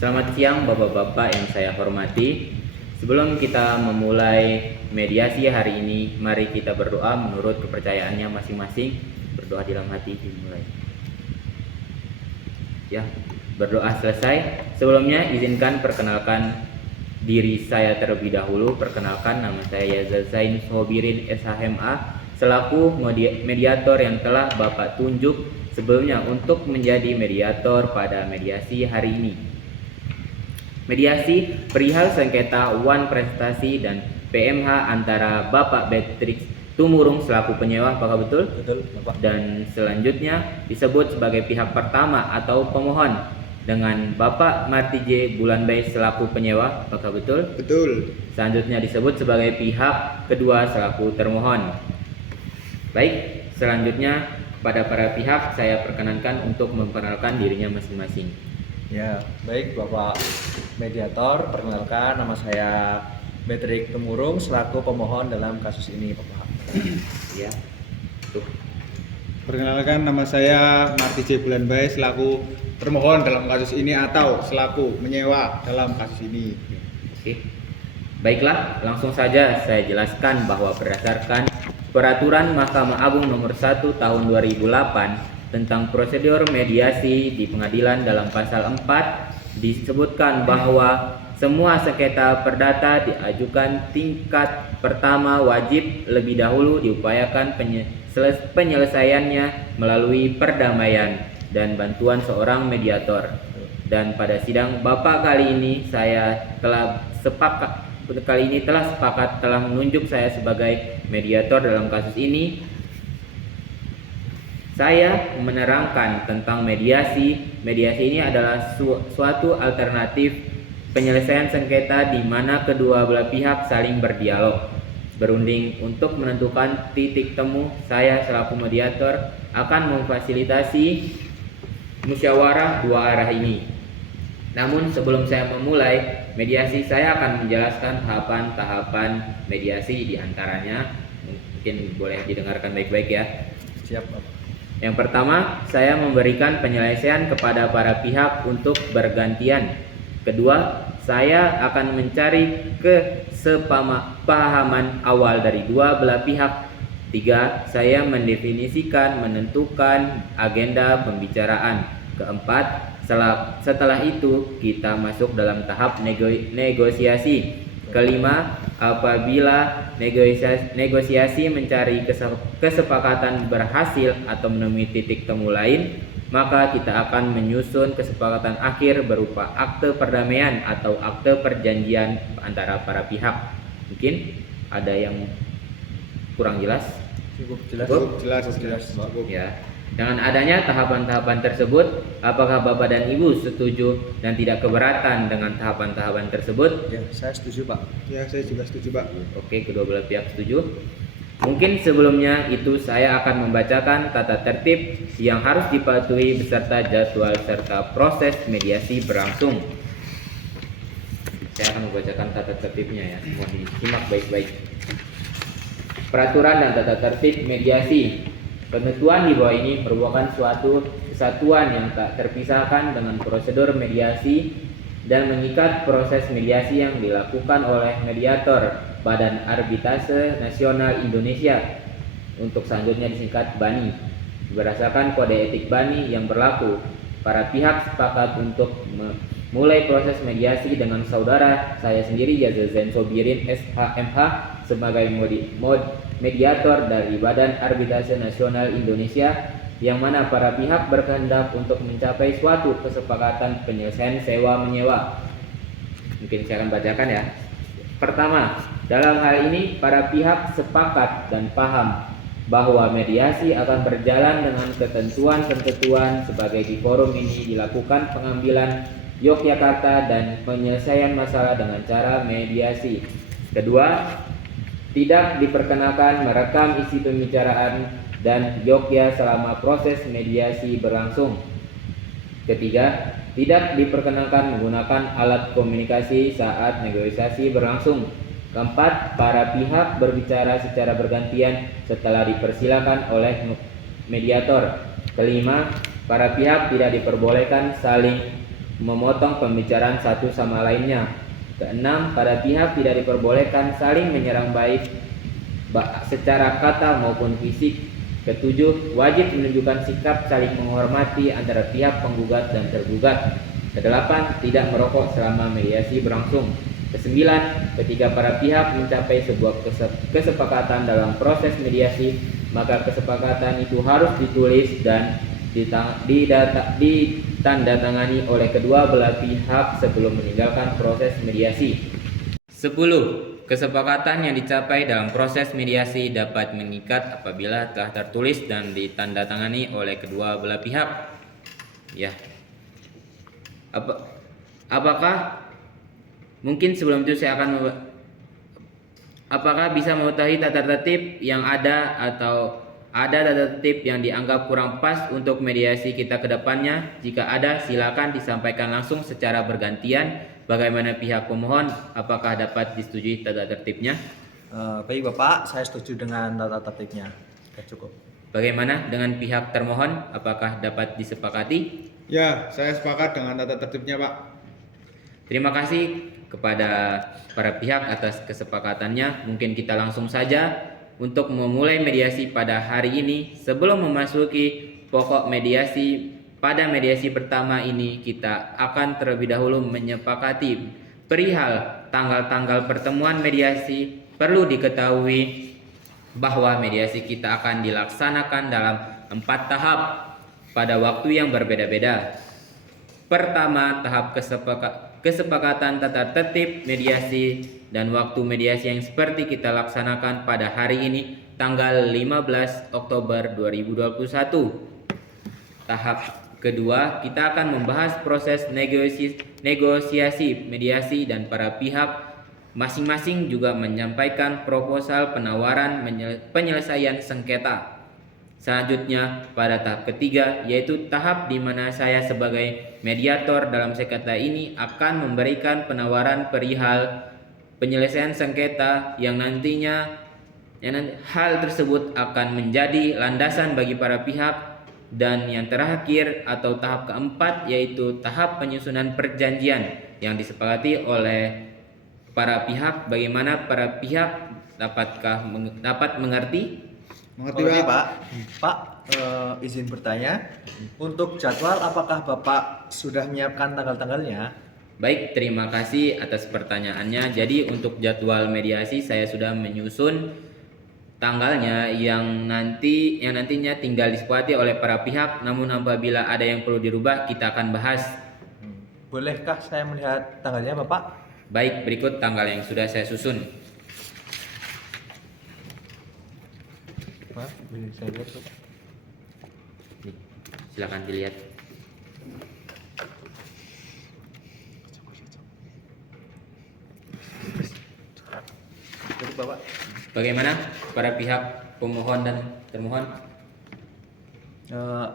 Selamat siang Bapak-Bapak yang saya hormati. Sebelum kita memulai mediasi hari ini, mari kita berdoa menurut kepercayaannya masing-masing. Berdoa di dalam hati dimulai. Ya, berdoa selesai. Sebelumnya izinkan perkenalkan diri saya terlebih dahulu. Perkenalkan, nama saya Yazal Zain Sobirin SHMA selaku mediator yang telah Bapak tunjuk sebelumnya untuk menjadi mediator pada mediasi hari ini. Mediasi perihal sengketa wan prestasi dan PMH antara Bapak Beatrix Tumurung selaku penyewa, apakah betul? Betul, Bapak. Dan selanjutnya disebut sebagai pihak pertama atau pemohon dengan Bapak Marty J. Bulanbay selaku penyewa, apakah betul? Betul. Selanjutnya disebut sebagai pihak kedua selaku termohon. Baik, selanjutnya pada para pihak saya perkenankan untuk memperkenalkan dirinya masing-masing. Ya, baik Bapak mediator, perkenalkan nama saya Beatrix Tumurung selaku pemohon dalam kasus ini, Bapak. Ya, tuh. Perkenalkan, nama saya Marty J. Bulanbay selaku termohon dalam kasus ini atau selaku menyewa dalam kasus ini. Oke. Baiklah, langsung saja saya jelaskan bahwa berdasarkan Peraturan Mahkamah Agung Nomor 1 Tahun 2008 tentang prosedur mediasi di pengadilan dalam pasal 4 disebutkan bahwa semua sengketa perdata diajukan tingkat pertama wajib lebih dahulu diupayakan penyelesaiannya melalui perdamaian dan bantuan seorang mediator. Dan pada sidang Bapak kali ini telah sepakat telah menunjuk saya sebagai mediator dalam kasus ini. Saya menerangkan tentang mediasi. Mediasi ini adalah suatu alternatif penyelesaian sengketa di mana kedua belah pihak saling berdialog, berunding untuk menentukan titik temu. Saya selaku mediator akan memfasilitasi musyawarah dua arah ini. Namun sebelum saya memulai mediasi, saya akan menjelaskan tahapan-tahapan mediasi diantaranya. Mungkin boleh didengarkan baik-baik ya. Siap, Bapak. Yang pertama, saya memberikan penyelesaian kepada para pihak untuk bergantian. Kedua, saya akan mencari kesepahaman awal dari dua belah pihak. Tiga, saya mendefinisikan, menentukan agenda pembicaraan. Keempat, setelah itu kita masuk dalam tahap negosiasi. Kelima, apabila negosiasi mencari kesepakatan berhasil atau menemui titik temu lain, maka kita akan menyusun kesepakatan akhir berupa akte perdamaian atau akte perjanjian antara para pihak. Mungkin ada yang kurang jelas? Cukup jelas. Jelas. Ya. Dengan adanya tahapan-tahapan tersebut, apakah Bapak dan Ibu setuju dan tidak keberatan dengan tahapan-tahapan tersebut? Ya, saya setuju, Pak. Ya, saya juga setuju, Pak. Oke, kedua belah pihak setuju. Mungkin sebelumnya itu saya akan membacakan tata tertib yang harus dipatuhi beserta jadwal serta proses mediasi berlangsung. Saya akan membacakan tata tertibnya ya, mohon disimak baik-baik. Peraturan dan tata tertib mediasi. Ketentuan di bawah ini merupakan suatu kesatuan yang tak terpisahkan dengan prosedur mediasi dan mengikat proses mediasi yang dilakukan oleh mediator Badan Arbitrase Nasional Indonesia, untuk selanjutnya disingkat BANI. Berdasarkan kode etik BANI yang berlaku, para pihak sepakat untuk memulai proses mediasi dengan saudara saya sendiri Yazal Zain Sobirin SHMH sebagai mediator dari Badan Arbitrase Nasional Indonesia, yang mana para pihak berkehendak untuk mencapai suatu kesepakatan penyelesaian sewa menyewa. Mungkin saya akan bacakan ya. Pertama, dalam hal ini para pihak sepakat dan paham bahwa mediasi akan berjalan dengan ketentuan sebagai di forum ini dilakukan pengambilan Yogyakarta dan penyelesaian masalah dengan cara mediasi. Kedua, tidak diperkenakan merekam isi pembicaraan dan Yogya selama proses mediasi berlangsung. Ketiga, tidak diperkenankan menggunakan alat komunikasi saat negosiasi berlangsung. Keempat, para pihak berbicara secara bergantian setelah dipersilakan oleh mediator. Kelima, para pihak tidak diperbolehkan saling memotong pembicaraan satu sama lainnya. Keenam, para pihak tidak diperbolehkan saling menyerang baik secara kata maupun fisik. Ketujuh, wajib menunjukkan sikap saling menghormati antara pihak penggugat dan tergugat. Kedelapan, tidak merokok selama mediasi berlangsung. Kesembilan, ketika para pihak mencapai sebuah kesepakatan dalam proses mediasi, maka kesepakatan itu harus ditulis dan ditandatangani oleh kedua belah pihak sebelum meninggalkan proses mediasi. 10. Kesepakatan yang dicapai dalam proses mediasi dapat mengikat apabila telah tertulis dan ditandatangani oleh kedua belah pihak. Ya. Apakah mungkin sebelum itu saya akan apakah bisa mengetahui tata tertib yang ada atau ada tata tertib yang dianggap kurang pas untuk mediasi kita ke depannya? Jika ada, silakan disampaikan langsung secara bergantian. Bagaimana pihak pemohon, apakah dapat disetujui tata tertibnya? Baik Bapak, saya setuju dengan tata tertibnya. Cukup. Bagaimana dengan pihak termohon, apakah dapat disepakati? Ya, saya sepakat dengan tata tertibnya, Pak. Terima kasih kepada para pihak atas kesepakatannya. Mungkin kita langsung saja untuk memulai mediasi pada hari ini. Sebelum memasuki pokok mediasi, pada mediasi pertama ini kita akan terlebih dahulu menyepakati perihal tanggal-tanggal pertemuan mediasi. Perlu diketahui bahwa mediasi kita akan dilaksanakan dalam 4 tahap pada waktu yang berbeda-beda. Pertama, tahap kesepakatan tata tertib mediasi dan waktu mediasi yang seperti kita laksanakan pada hari ini, tanggal 15 Oktober 2021. Tahap kedua, kita akan membahas proses negosiasi mediasi dan para pihak masing-masing juga menyampaikan proposal penawaran penyelesaian sengketa. Selanjutnya, pada tahap ketiga, yaitu tahap di mana saya sebagai mediator dalam sengketa ini akan memberikan penawaran perihal penyelesaian sengketa yang nantinya hal tersebut akan menjadi landasan bagi para pihak. Dan yang terakhir atau tahap keempat, yaitu tahap penyusunan perjanjian yang disepakati oleh para pihak. Bagaimana para pihak dapat mengerti? Mengerti Pak. Pak, izin bertanya, untuk jadwal apakah Bapak sudah menyiapkan tanggal-tanggalnya? Baik, terima kasih atas pertanyaannya. Jadi untuk jadwal mediasi saya sudah menyusun tanggalnya yang nantinya tinggal disepakati oleh para pihak. Namun apabila ada yang perlu dirubah, kita akan bahas. Bolehkah saya melihat tanggalnya Bapak? Baik, berikut tanggal yang sudah saya susun. Pak, boleh saya lihat Bapak? Silakan dilihat. Cukup Bapak. Bagaimana para pihak pemohon dan termohon?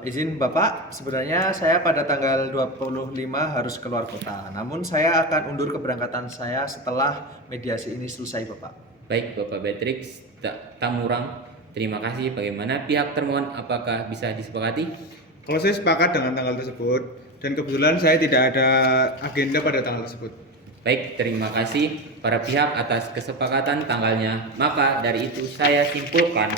Izin Bapak, sebenarnya saya pada tanggal 25 harus keluar kota. Namun saya akan undur keberangkatan saya setelah mediasi ini selesai Bapak. Baik, Bapak Beatrix Tamurang, terima kasih. Bagaimana pihak termohon, apakah bisa disepakati? Kalau saya sepakat dengan tanggal tersebut, dan kebetulan saya tidak ada agenda pada tanggal tersebut. Baik, terima kasih para pihak atas kesepakatan tanggalnya. Maka dari itu saya simpulkan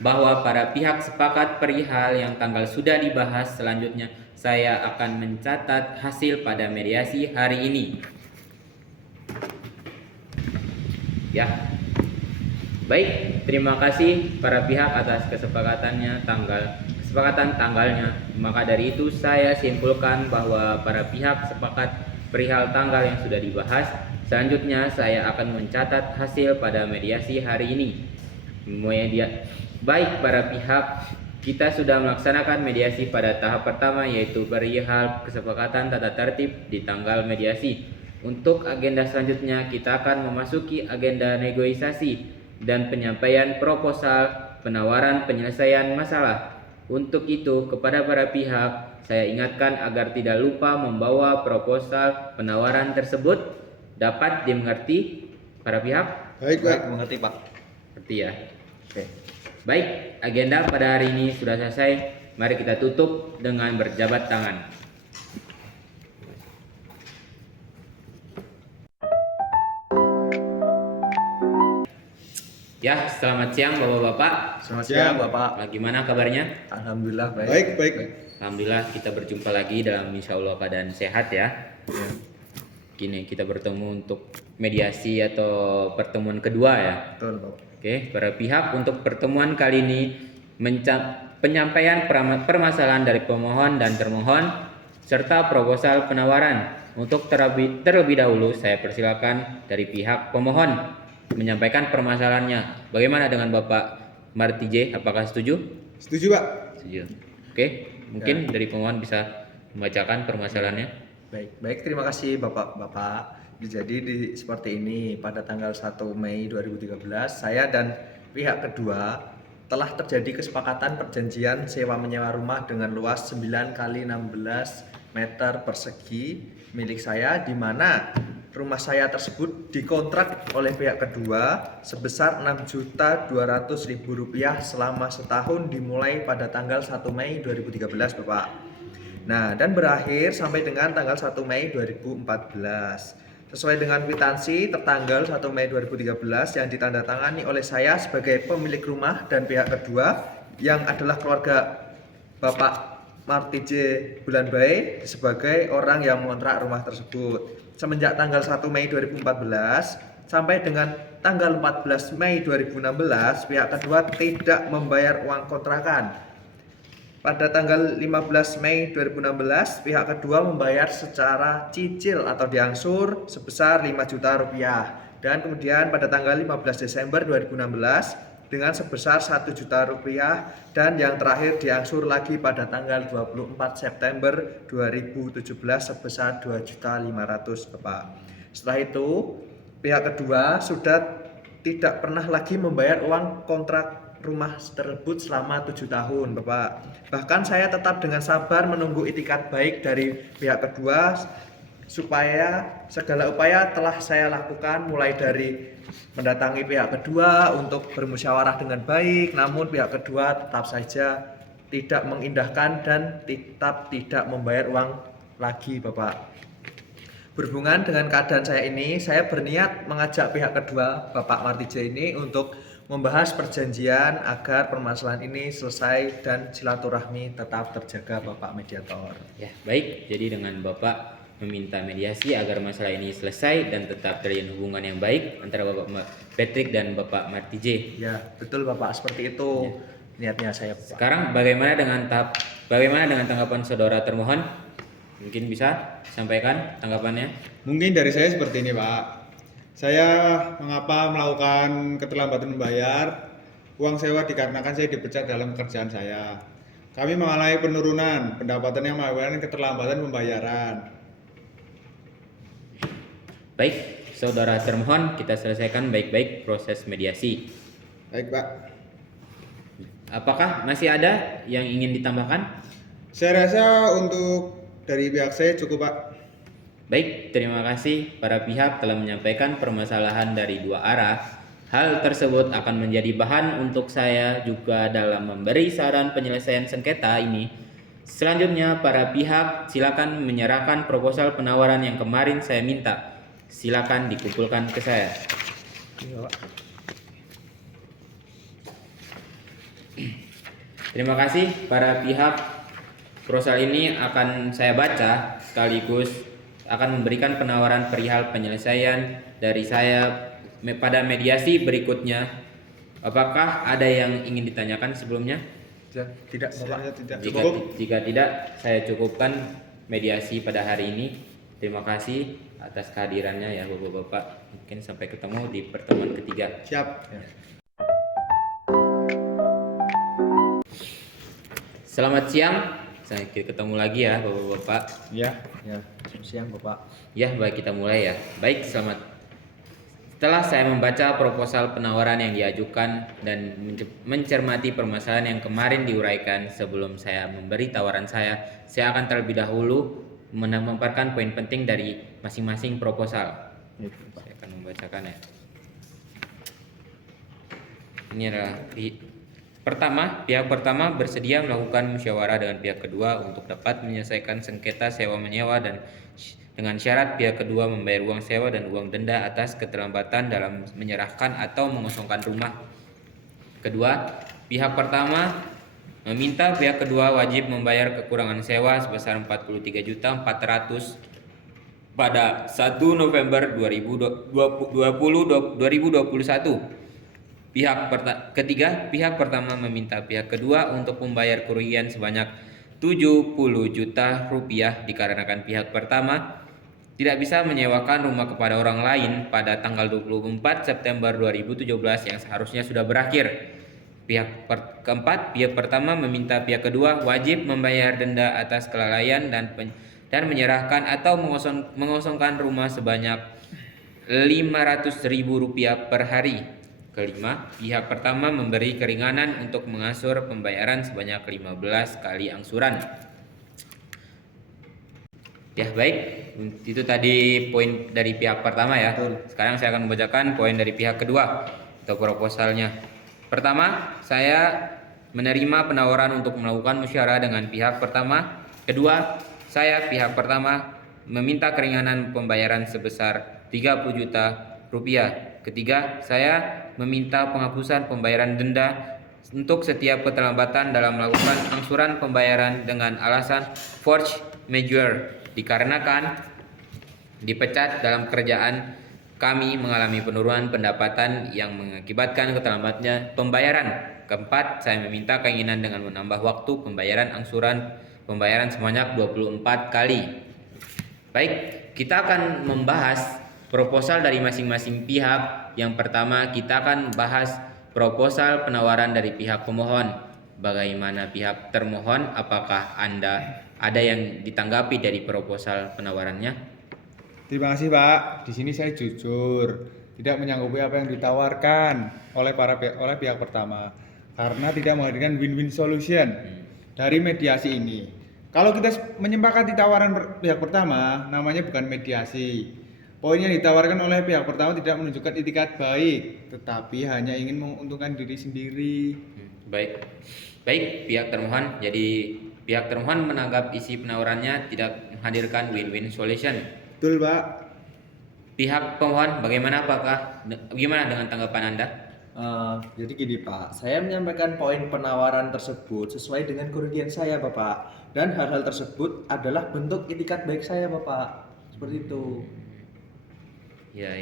bahwa para pihak sepakat perihal yang tanggal sudah dibahas. Selanjutnya saya akan mencatat hasil pada mediasi hari ini. Ya. Baik, terima kasih para pihak atas kesepakatan tanggalnya. Maka dari itu saya simpulkan bahwa para pihak sepakat perihal tanggal yang sudah dibahas. Selanjutnya saya akan mencatat hasil pada mediasi hari ini. Baik para pihak, kita sudah melaksanakan mediasi pada tahap pertama, yaitu perihal kesepakatan tata tertib di tanggal mediasi. Untuk agenda selanjutnya, kita akan memasuki agenda negosiasi dan penyampaian proposal penawaran penyelesaian masalah. Untuk itu, kepada para pihak, saya ingatkan agar tidak lupa membawa proposal penawaran tersebut. Dapat dimengerti para pihak? Baik, mengerti Pak. Seperti ya. Oke. Baik, agenda pada hari ini sudah selesai. Mari kita tutup dengan berjabat tangan. Ya, selamat siang Bapak-bapak. Selamat Siang. siang Bapak. Gimana kabarnya? Alhamdulillah baik. Baik, baik. Alhamdulillah kita berjumpa lagi dalam insya Allah keadaan sehat ya. Ya, Kini kita bertemu untuk mediasi atau pertemuan kedua ya. betul Bapak. Oke, para pihak untuk pertemuan kali ini penyampaian permasalahan dari pemohon dan termohon serta proposal penawaran. Untuk terlebih dahulu saya persilakan dari pihak pemohon menyampaikan permasalahannya. Bagaimana dengan Bapak Marty J? Apakah setuju? Setuju, Pak? Setuju. Oke, mungkin dari pemohon bisa membacakan permasalahannya. Baik, terima kasih Bapak-bapak. Jadi seperti ini, pada tanggal 1 Mei 2013 saya dan pihak kedua telah terjadi kesepakatan perjanjian sewa menyewa rumah dengan luas 9 kali 16 meter persegi milik saya, di mana rumah saya tersebut dikontrak oleh pihak kedua sebesar Rp6.200.000 selama setahun dimulai pada tanggal 1 Mei 2013 Bapak. Nah, dan berakhir sampai dengan tanggal 1 Mei 2014. Sesuai dengan kwitansi tertanggal 1 Mei 2013 yang ditandatangani oleh saya sebagai pemilik rumah dan pihak kedua yang adalah keluarga Bapak Marty J. Bulanbae sebagai orang yang mengontrak rumah tersebut. Semenjak tanggal 1 Mei 2014 sampai dengan tanggal 14 Mei 2016 pihak kedua tidak membayar uang kontrakan. Pada tanggal 15 Mei 2016 pihak kedua membayar secara cicil atau diangsur sebesar Rp5 juta, dan kemudian pada tanggal 15 Desember 2016 dengan sebesar Rp1 juta, dan yang terakhir diangsur lagi pada tanggal 24 September 2017 sebesar Rp2.500.000 Bapak. Setelah itu pihak kedua sudah tidak pernah lagi membayar uang kontrak rumah tersebut selama 7 tahun Bapak. Bahkan saya tetap dengan sabar menunggu itikat baik dari pihak kedua, supaya segala upaya telah saya lakukan, mulai dari mendatangi pihak kedua untuk bermusyawarah dengan baik, namun pihak kedua tetap saja tidak mengindahkan dan tetap tidak membayar uang lagi Bapak. Berhubungan dengan keadaan saya ini, saya berniat mengajak pihak kedua Bapak Marty J ini untuk membahas perjanjian agar permasalahan ini selesai dan silaturahmi tetap terjaga Bapak Mediator. Ya, baik. Jadi dengan Bapak meminta mediasi agar masalah ini selesai dan tetap terjalin hubungan yang baik antara Bapak Patrick dan Bapak Marty J. Ya, betul Bapak, seperti itu niatnya saya Bapak. Sekarang bagaimana dengan tanggapan saudara termohon? Mungkin bisa sampaikan tanggapannya. Mungkin dari saya seperti ini, Pak. Saya mengapa melakukan keterlambatan membayar uang sewa dikarenakan saya dipecat dalam pekerjaan saya. Kami mengalami penurunan pendapatan yang mengakibatkan keterlambatan pembayaran. Baik, saudara termohon, kita selesaikan baik-baik proses mediasi. Baik, Pak. Apakah masih ada yang ingin ditambahkan? Saya rasa untuk dari pihak saya cukup, Pak. Baik, terima kasih para pihak telah menyampaikan permasalahan dari dua arah. Hal tersebut akan menjadi bahan untuk saya juga dalam memberi saran penyelesaian sengketa ini. Selanjutnya, para pihak silakan menyerahkan proposal penawaran yang kemarin saya minta. Silakan dikumpulkan ke saya. Terima kasih para pihak. Proposal ini akan saya baca sekaligus akan memberikan penawaran perihal penyelesaian dari saya pada mediasi berikutnya. Apakah ada yang ingin ditanyakan sebelumnya? Tidak Bapak. Saya tidak Jika, cukup. jika tidak, saya cukupkan mediasi pada hari ini. Terima kasih atas kehadirannya ya Bapak-bapak. Mungkin sampai ketemu di pertemuan ketiga. Siap. Ya. Selamat siang. Saya ketemu lagi ya Bapak-bapak. Ya. Ya, selamat siang Bapak. Ya, baik, kita mulai ya. Baik, selamat. Setelah saya membaca proposal penawaran yang diajukan dan mencermati permasalahan yang kemarin diuraikan, sebelum saya memberi tawaran saya akan terlebih dahulu memaparkan poin penting dari masing-masing proposal. Saya akan membacakan ya. Ini adalah pihak pertama bersedia melakukan musyawarah dengan pihak kedua untuk dapat menyelesaikan sengketa sewa menyewa dan dengan syarat pihak kedua membayar uang sewa dan uang denda atas keterlambatan dalam menyerahkan atau mengosongkan rumah. Kedua, pihak pertama meminta pihak kedua wajib membayar kekurangan sewa sebesar 43.400.000 pada 1 November 2021. Ketiga, pihak pertama meminta pihak kedua untuk membayar kerugian sebanyak 70 juta rupiah dikarenakan pihak pertama tidak bisa menyewakan rumah kepada orang lain pada tanggal 24 September 2017 yang seharusnya sudah berakhir. Keempat, pihak pertama meminta pihak kedua wajib membayar denda atas kelalaian dan menyerahkan atau mengosongkan rumah sebanyak Rp500.000 per hari. Kelima, pihak pertama memberi keringanan untuk mengangsur pembayaran sebanyak 15 kali angsuran. Ya, baik, itu tadi poin dari pihak pertama ya. Sekarang saya akan membacakan poin dari pihak kedua atau proposalnya. Pertama, saya menerima penawaran untuk melakukan musyawarah dengan pihak pertama. Kedua, saya pihak pertama meminta keringanan pembayaran sebesar 30 juta rupiah. Ketiga, saya meminta penghapusan pembayaran denda untuk setiap keterlambatan dalam melakukan angsuran pembayaran dengan alasan force majeure dikarenakan dipecat dalam kerjaan kami mengalami penurunan pendapatan yang mengakibatkan keterlambatnya pembayaran. Keempat, saya meminta keinginan dengan menambah waktu pembayaran angsuran pembayaran sebanyak 24 kali. Baik, kita akan membahas proposal dari masing-masing pihak. Yang pertama, kita akan bahas proposal penawaran dari pihak pemohon. Bagaimana pihak termohon? Apakah Anda ada yang ditanggapi dari proposal penawarannya? Terima kasih Pak. Di sini saya jujur, tidak menyanggupi apa yang ditawarkan oleh pihak pertama, karena tidak menghadirkan win-win solution dari mediasi ini. Kalau kita menyepakati tawaran pihak pertama, namanya bukan mediasi. Poin yang ditawarkan oleh pihak pertama tidak menunjukkan itikat baik, tetapi hanya ingin menguntungkan diri sendiri. Baik, pihak termohon. Jadi pihak termohon menganggap isi penawarannya tidak menghadirkan win-win solution. Betul, Pak. Pihak pemohon, bagaimana dengan tanggapan Anda? Jadi gini Pak, saya menyampaikan poin penawaran tersebut sesuai dengan kerugian saya Bapak. Dan hal-hal tersebut adalah bentuk itikat baik saya Bapak. Seperti itu. Ya.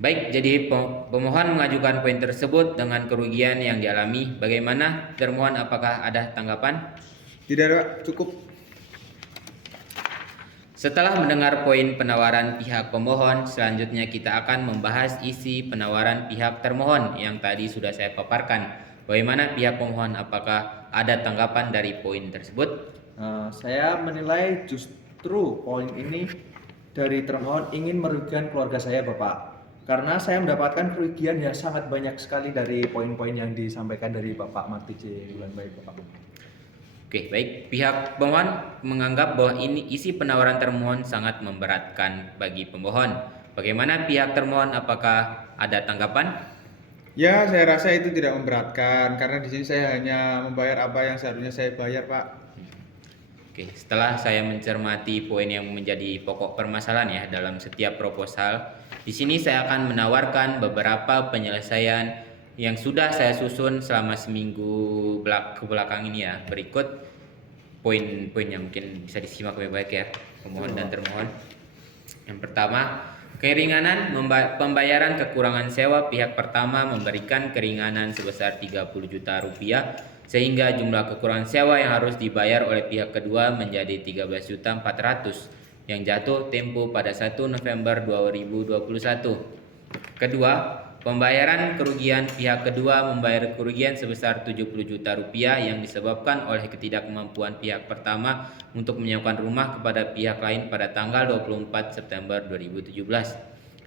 Baik, jadi pemohon mengajukan poin tersebut dengan kerugian yang dialami. Bagaimana termohon, apakah ada tanggapan? Tidak ada, cukup. Setelah mendengar poin penawaran pihak pemohon, selanjutnya kita akan membahas isi penawaran pihak termohon yang tadi sudah saya paparkan. Bagaimana pihak pemohon, apakah ada tanggapan dari poin tersebut? Saya menilai justru poin ini dari termohon ingin merugikan keluarga saya Bapak. Karena saya mendapatkan kerugian yang sangat banyak sekali dari poin-poin yang disampaikan dari Bapak Marty J. Wulanbaik Bapak. Oke, baik. Pihak pemohon menganggap bahwa isi penawaran termohon sangat memberatkan bagi pemohon. Bagaimana pihak termohon, apakah ada tanggapan? Ya, saya rasa itu tidak memberatkan karena di sini saya hanya membayar apa yang seharusnya saya bayar, Pak. Oke, setelah saya mencermati poin yang menjadi pokok permasalahan ya dalam setiap proposal, di sini saya akan menawarkan beberapa penyelesaian yang sudah saya susun selama seminggu ke belakang ini ya. Berikut poin-poin yang mungkin bisa disimak lebih baik ya, pemohon dan termohon. Yang pertama, keringanan pembayaran kekurangan sewa. Pihak pertama memberikan keringanan sebesar 30 juta rupiah sehingga jumlah kekurangan sewa yang harus dibayar oleh pihak kedua menjadi 13.400.000 yang jatuh tempo pada 1 November 2021. Kedua, pembayaran kerugian. Pihak kedua membayar kerugian sebesar 70 juta rupiah yang disebabkan oleh ketidakmampuan pihak pertama untuk menyewakan rumah kepada pihak lain pada tanggal 24 September 2017.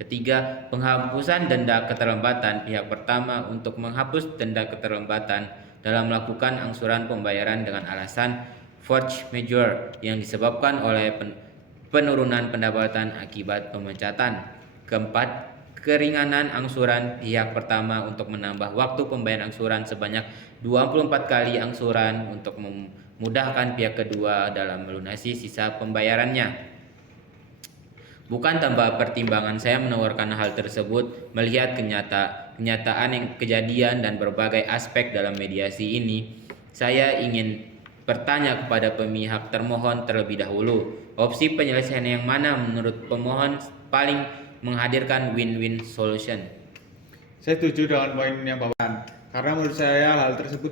Ketiga, penghapusan denda keterlambatan. Pihak pertama untuk menghapus denda keterlambatan dalam melakukan angsuran pembayaran dengan alasan force majeure yang disebabkan oleh penurunan pendapatan akibat pemecatan. Keempat, keringanan angsuran pihak pertama untuk menambah waktu pembayaran angsuran sebanyak 24 kali angsuran untuk memudahkan pihak kedua dalam melunasi sisa pembayarannya. Bukan tanpa pertimbangan saya menawarkan hal tersebut melihat kenyataan yang kejadian dan berbagai aspek dalam mediasi ini. Saya ingin bertanya kepada pihak termohon terlebih dahulu, opsi penyelesaian yang mana menurut pemohon paling menghadirkan win-win solution? Saya setuju dengan poin yang Bapak, karena menurut saya hal tersebut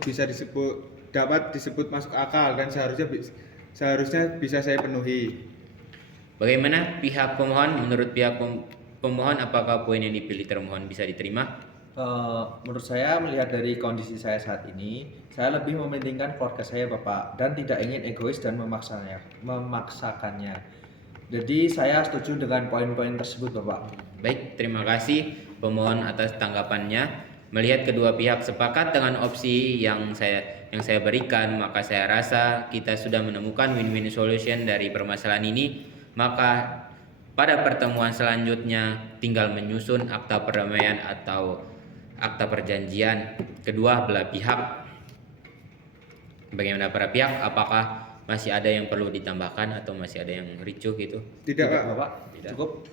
dapat disebut masuk akal dan seharusnya bisa saya penuhi. Bagaimana pihak pemohon? Menurut pihak pemohon, apakah poin yang dipilih termohon bisa diterima? Menurut saya, melihat dari kondisi saya saat ini, saya lebih mementingkan keluarga saya, Bapak, dan tidak ingin egois dan memaksakannya. Jadi saya setuju dengan poin-poin tersebut, Bapak. Baik, terima kasih pemohon atas tanggapannya. Melihat kedua pihak sepakat dengan opsi yang saya berikan, maka saya rasa kita sudah menemukan win-win solution dari permasalahan ini. Maka pada pertemuan selanjutnya tinggal menyusun akta perdamaian atau akta perjanjian kedua belah pihak. Bagaimana para pihak? Apakah masih ada yang perlu ditambahkan atau masih ada yang ricuh gitu? Tidak, Pak. Bapak. Tidak. Cukup.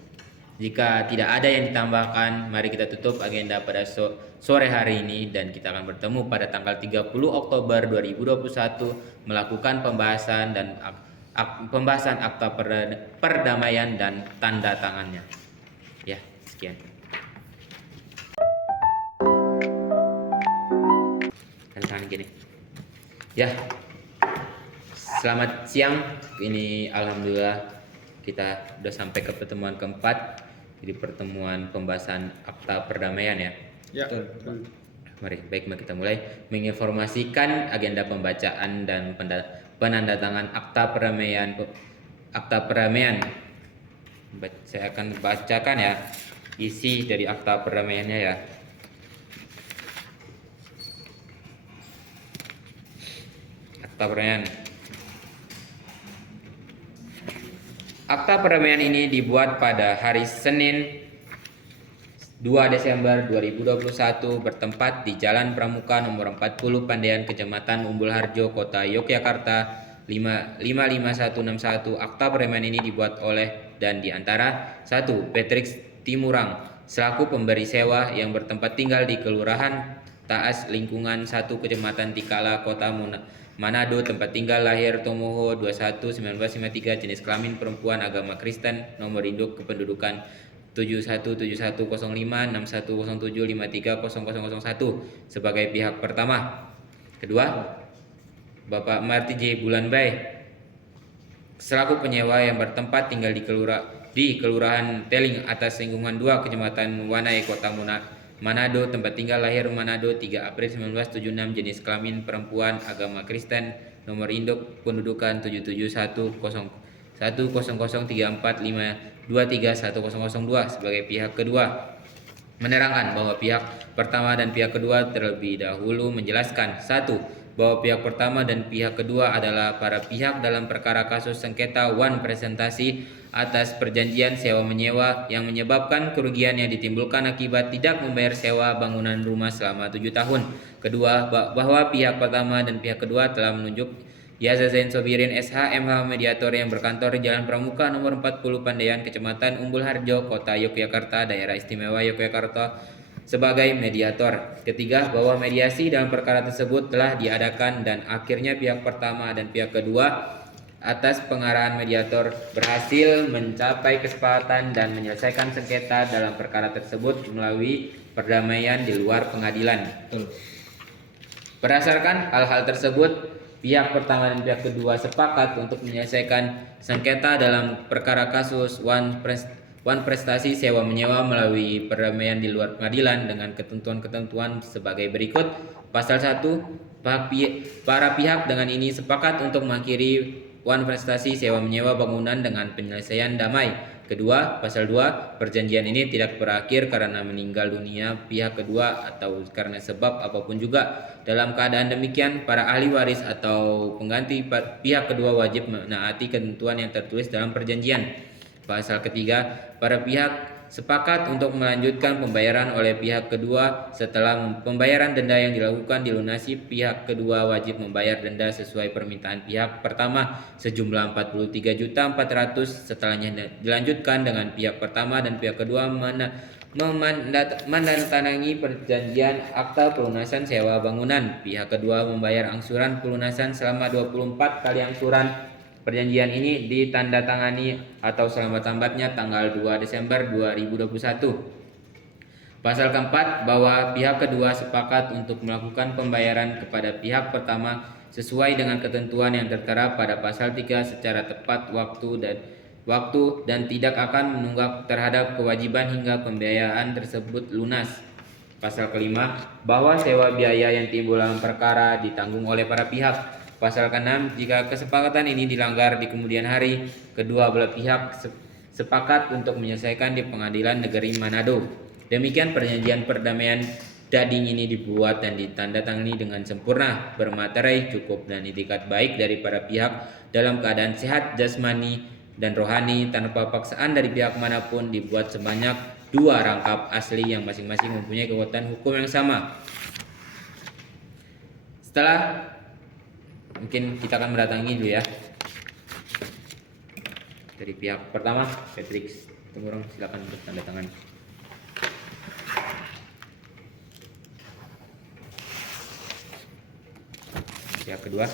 Jika tidak ada yang ditambahkan, mari kita tutup agenda pada sore hari ini dan kita akan bertemu pada tanggal 30 Oktober 2021 melakukan pembahasan akta perdamaian dan tanda tangannya. Ya, sekian. Tanda tangan gini. Ya. Selamat siang. Ini alhamdulillah kita sudah sampai ke pertemuan keempat. Jadi pertemuan pembahasan akta perdamaian ya. Ya. Mari kita mulai menginformasikan agenda pembacaan dan penandatangan akta perdamaian. Saya akan bacakan ya isi dari akta perdamaiannya ya. Akta perdamaian. Akta perdamaian ini dibuat pada hari Senin 2 Desember 2021 bertempat di Jalan Pramuka nomor 40 Pandean Kecamatan Umbul Harjo Kota Yogyakarta 55161. Akta perdamaian ini dibuat oleh dan di antara 1. Patrick Timurang selaku pemberi sewa yang bertempat tinggal di Kelurahan Taas Lingkungan 1 Kecamatan Tikala Kota Manado, tempat tinggal lahir Tomoho 21/1953, jenis kelamin perempuan, agama Kristen, nomor induk kependudukan 7171056107530001 sebagai pihak pertama. Kedua, Bapak Marty J. Bulanbay selaku penyewa yang bertempat tinggal di Kelurahan Teling Atas Lingkungan 2 Kecamatan Wanai Kota Manado, tempat tinggal lahir Manado 3 April 1976, jenis kelamin perempuan, agama Kristen, nomor induk pendudukan 77100345231002 sebagai pihak kedua. Menerangkan bahwa pihak pertama dan pihak kedua terlebih dahulu menjelaskan 1. Bahwa pihak pertama dan pihak kedua adalah para pihak dalam perkara kasus sengketa wan presentasi atas perjanjian sewa menyewa yang menyebabkan kerugian yang ditimbulkan akibat tidak membayar sewa bangunan rumah selama 7 tahun. Kedua, bahwa pihak pertama dan pihak kedua telah menunjuk Yaza Zain Sobirin SH MH mediator yang berkantor di Jalan Pramuka nomor 40 Pandean Kecamatan Umbul Harjo Kota Yogyakarta Daerah Istimewa Yogyakarta sebagai mediator. Ketiga, bahwa mediasi dalam perkara tersebut telah diadakan dan akhirnya pihak pertama dan pihak kedua atas pengarahan mediator berhasil mencapai kesepakatan dan menyelesaikan sengketa dalam perkara tersebut melalui perdamaian di luar pengadilan. Berdasarkan hal-hal tersebut, pihak pertama dan pihak kedua sepakat untuk menyelesaikan sengketa dalam perkara kasus wan prestasi sewa menyewa melalui perdamaian di luar pengadilan dengan ketentuan-ketentuan sebagai berikut. Pasal 1, para pihak dengan ini sepakat untuk mengakhiri wan prestasi sewa menyewa bangunan dengan penyelesaian damai. Kedua, pasal 2, perjanjian ini tidak berakhir karena meninggal dunia pihak kedua atau karena sebab apapun juga. Dalam keadaan demikian, para ahli waris atau pengganti pihak kedua wajib menaati ketentuan yang tertulis dalam perjanjian. Pasal ketiga, para pihak sepakat untuk melanjutkan pembayaran oleh pihak kedua. Setelah pembayaran denda yang dilakukan dilunasi, pihak kedua wajib membayar denda sesuai permintaan pihak pertama sejumlah 43.400.000. Setelahnya dilanjutkan dengan pihak pertama dan pihak kedua menandatangani perjanjian akta pelunasan sewa bangunan. Pihak kedua membayar angsuran pelunasan selama 24 kali angsuran. Perjanjian ini ditandatangani atau selambat-lambatnya tanggal 2 Desember 2021. Pasal keempat, bahwa pihak kedua sepakat untuk melakukan pembayaran kepada pihak pertama sesuai dengan ketentuan yang tertera pada pasal 3 secara tepat waktu dan tidak akan menunggak terhadap kewajiban hingga pembiayaan tersebut lunas. Pasal kelima, bahwa sewa biaya yang timbul dalam perkara ditanggung oleh para pihak. Pasal ke-6, jika kesepakatan ini dilanggar di kemudian hari, kedua belah pihak sepakat untuk menyelesaikan di Pengadilan Negeri Manado. Demikian perjanjian perdamaian Dading ini dibuat dan ditandatangani dengan sempurna, bermaterai, cukup, dan itikat baik dari para pihak dalam keadaan sehat jasmani dan rohani tanpa paksaan dari pihak manapun. Dibuat sebanyak 2 rangkap asli yang masing-masing mempunyai kekuatan hukum yang sama. Setelah mungkin kita akan mendatangi dulu ya dari pihak pertama. Patrick Temurong, silakan untuk tanda tangan. Pihak kedua.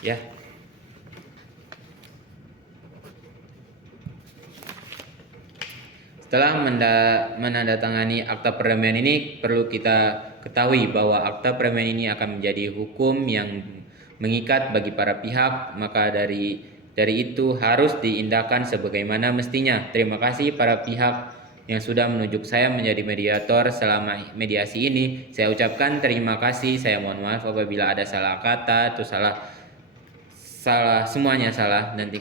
Ya. Setelah menandatangani akta perdamaian ini, perlu kita ketahui bahwa akta perdamaian ini akan menjadi hukum yang mengikat bagi para pihak, maka dari itu harus diindahkan sebagaimana mestinya. Terima kasih para pihak yang sudah menunjuk saya menjadi mediator selama mediasi ini. Saya ucapkan terima kasih. Saya mohon maaf apabila ada salah kata atau salah semuanya salah dan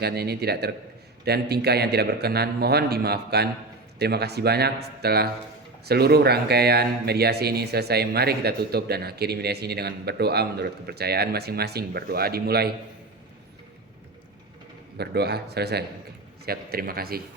tingkah yang tidak berkenan mohon dimaafkan. Terima kasih banyak. Setelah seluruh rangkaian mediasi ini selesai, mari kita tutup dan akhiri mediasi ini dengan berdoa menurut kepercayaan masing-masing. Berdoa dimulai. Berdoa selesai. Oke, siap. Terima kasih.